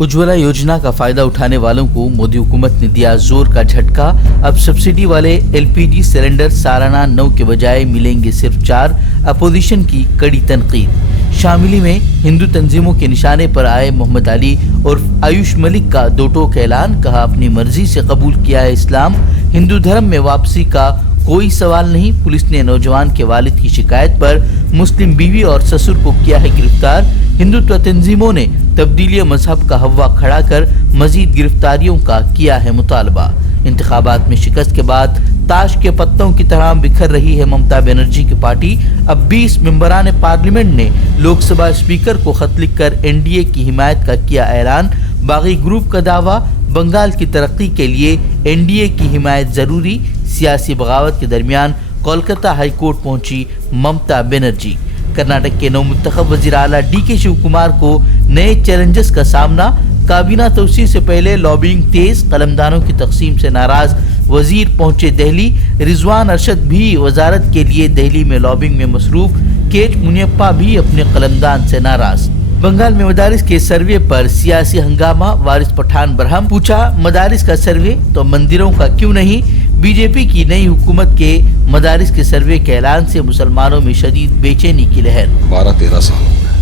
उज्ज्वला योजना का फायदा उठाने वालों को मोदी हुकूमत ने दिया जोर का झटका। अब सब्सिडी वाले एलपीजी सिलेंडर सालाना 9 के बजाय मिलेंगे सिर्फ 4। अपोजिशन की कड़ी तनकीद। शामिली में हिंदू तंजीमों के निशाने पर आए मोहम्मद अली और आयुष मलिक का दो टोक ऐलान। कहा, अपनी मर्जी से कबूल किया है इस्लाम, हिंदू धर्म में वापसी का कोई सवाल नहीं। पुलिस ने नौजवान के वालिद की शिकायत पर मुस्लिम बीवी और ससुर को किया है गिरफ्तार। हिंदुत्व तंजीमों ने तब्दीली मजहब का हवा खड़ा कर मजीद गिरफ्तारियों का किया है मुतालबा। इंतखाबात में शिकस्त के बाद ताश के पत्तों की तरह बिखर रही है ममता बनर्जी की पार्टी। अब 20 मेंबरान पार्लियामेंट ने लोकसभा स्पीकर को खत लिखकर एनडीए की हिमायत का किया ऐलान। बागी ग्रुप का दावा, बंगाल की तरक्की के लिए एनडीए की हिमायत जरूरी। सियासी बगावत के दरमियान कोलकाता हाई कोर्ट पहुंची ममता बनर्जी। कर्नाटक के नवमुंतखब वजीर आला डीके शिव कुमार को नए चैलेंजेस का सामना। काबीना तौसीर से पहले लॉबिंग तेज, कलमदानों की तकसीम से नाराज वजीर पहुंचे दिल्ली। रिजवान अरशद भी वजारत के लिए दिल्ली में लॉबिंग में मसरूफ। केच मुनियप्पा भी अपने कलमदान से नाराज। बंगाल में मदारिस के सर्वे पर सियासी हंगामा। वारिस पठान बरहम, पूछा मदारिस का सर्वे तो मंदिरों का क्यों नहीं। बीजेपी की नई हुकूमत के मदारिस के सर्वे के ऐलान से मुसलमानों में शदीद बेचैनी की लहर। 12-13 साल हो गए,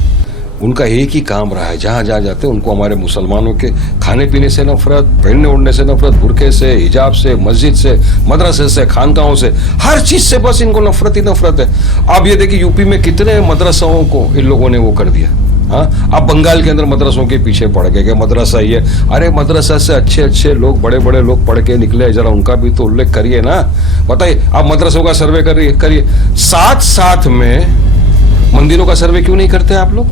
उनका एक ही काम रहा है, जहाँ जहाँ जाते हैं उनको हमारे मुसलमानों के खाने पीने से नफरत, पहनने ओढ़ने से नफरत, बुरके से, हिजाब से, मस्जिद से, मदरसे से, खानकाहों से, हर चीज से बस इनको नफरत ही नफरत है। अब ये देखिए यूपी में कितने मदरसाओं को इन लोगों ने वो कर दिया। हाँ, अब बंगाल के अंदर मदरसों के पीछे पड़ गए कि मदरसा ही है। अरे मदरसा से अच्छे अच्छे लोग, बड़े बड़े लोग पढ़ के निकले, जरा उनका भी तो उल्लेख करिए ना। बताइए, आप मदरसों का सर्वे करिए। साथ साथ में मंदिरों का सर्वे क्यों नहीं करते आप लोग?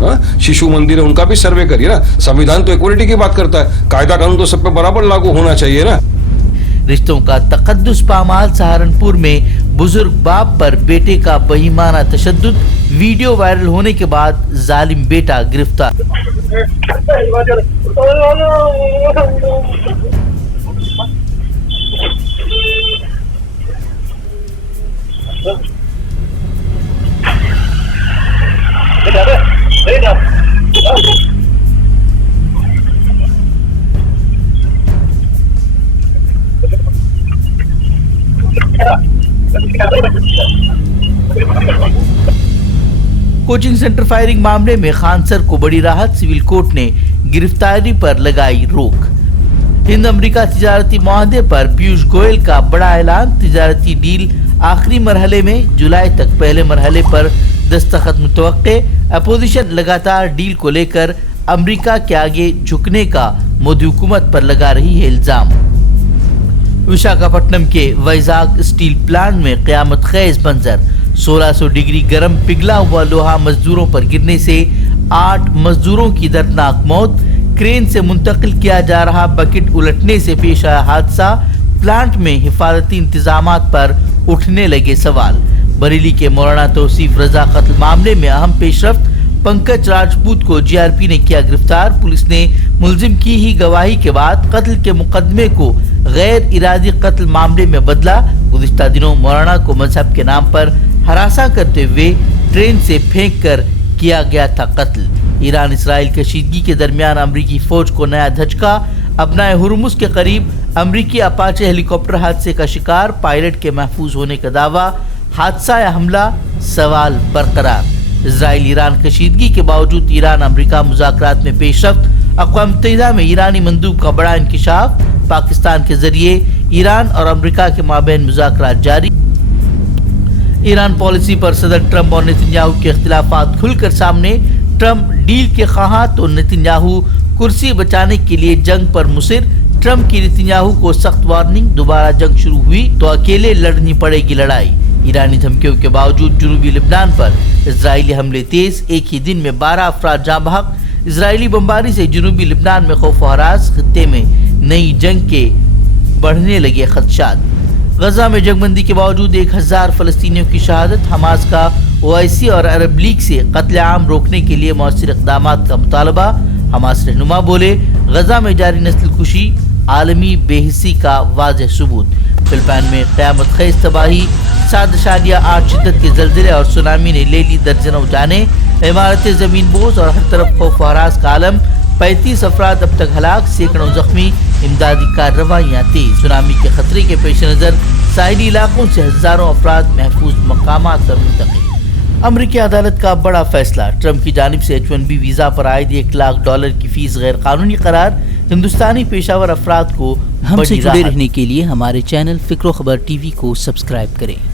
हाँ, शिशु मंदिर है, उनका भी सर्वे करिए ना। संविधान तो इक्वलिटी की बात करता है, कायदा कानून तो सब पे बराबर लागू होना चाहिए ना। रिश्तों का तकद्दुस पामाल। सहारनपुर में बुजुर्ग बाप पर बेटे का बेईमाना तशद्दुद। वीडियो वायरल होने के बाद जालिम बेटा गिरफ्तार। कोचिंग सेंटर फायरिंग मामले में खान सर को बड़ी राहत। सिविल कोर्ट ने गिरफ्तारी पर लगाई रोक। हिंद अमेरिका तिजारती मुआहदे पर पीयूष गोयल का बड़ा ऐलान। तिजारती डील आखिरी मरहले में, जुलाई तक पहले मरहले पर दस्तखत मुतवक्के। अपोजिशन लगातार डील को लेकर अमेरिका के आगे झुकने का मोदी हुकूमत पर लगा रही है इल्जाम। विशाखापट्टनम के वैजाग स्टील प्लांट में क़यामत खेज मंजर। 1600 डिग्री गर्म पिघला हुआ लोहा मजदूरों पर गिरने से 8 मजदूरों की दर्दनाक मौत। क्रेन से मुंतकिल किया जा रहा बकेट उलटने से पेश आया हादसा। प्लांट में हिफाजती इंतजामात पर उठने लगे सवाल। बरेली के मौलाना तौसीफ रजा कत्ल मामले में अहम पेशरफ्त। पंकज राजपूत को जीआरपी ने किया गिरफ्तार। पुलिस ने मुलजिम की ही गवाही के बाद कत्ल के मुकदमे को गैर इरादी कत्ल मामले में बदला। गुज़िश्ता दिनों मौलाना को मजहब के नाम पर हरासा करते हुए ट्रेन से फेंक कर किया गया था कत्ल। ईरान इसराइल कशीदगी के दरमियान अमरीकी फौज को नया धचका। अपनाए हुर्मुज के करीब अमरीकी अपाचे हेलीकॉप्टर हादसे का शिकार। पायलट के महफूज होने का दावा। हादसा या हमला, सवाल बरकरार। इजराइल ईरान कशीदगी के बावजूद ईरान अमरीका मुज़ाकरात में पेशरफ्त। अक़वाम मुत्तहिदा में ईरानी मंदूब का बड़ा इंकिशाफ। पाकिस्तान के जरिए ईरान और अमरीका के माबैन मुज़ाकरात जारी। ईरान पॉलिसी पर सदर ट्रंप और नेतन्याहू के इख्तिलाफात खुलकर सामने। ट्रंप डील के ख़्वाहां तो नेतन्याहू कुर्सी बचाने के लिए जंग पर मुसिर। ट्रंप की नेतन्याहू को सख्त वार्निंग, दोबारा जंग शुरू हुई तो अकेले लड़नी पड़ेगी लड़ाई। ईरानी धमकियों के बावजूद जनूबी लिबनान पर इजरायली हमले तेज। एक ही दिन में 12 अफराद जाँ बहक। इजरायली बमबारी से जनूबी लिबनान में खौफ हरास। खित्ते में नई जंग के बढ़ने लगे खदशात। गजा में जंगबंदी के बावजूद 1000 फलस्तीनियों की शहादत। हमास का ओआईसी और अरब लीग से कत्लेआम रोकने के लिए मौसर इक़दामात का मुतालबा। हमास रहनुमा बोले, गजा में जारी नस्ल कुशी आलमी बेहिसी का वाज़ेह सबूत। फिलिपाइन में क़यामत खेज तबाही। 7.8 शिद्दत के ज़लज़ले और सुनामी ने ले ली दर्जनों जाने। इमारतें ज़मीन बोझ और हर तरफ खौफ हरास का आलम। 35 افراد اب تک ہلاک، سینکڑوں زخمی، امدادی کارروائیاں تیز۔ سونامی کے خطرے کے پیش نظر ساحلی علاقوں سے ہزاروں افراد محفوظ مقامات پر منتقل۔ امریکی عدالت کا بڑا فیصلہ، ٹرمپ کی جانب سے H-1B ویزا پر عائد $1,00,000 کی فیس غیر قانونی قرار، ہندوستانی پیشہ ور افراد کو ہم سے بڑی جڑے راحت۔ رہنے کے لیے ہمارے چینل فکر و خبر ٹی وی کو سبسکرائب کریں۔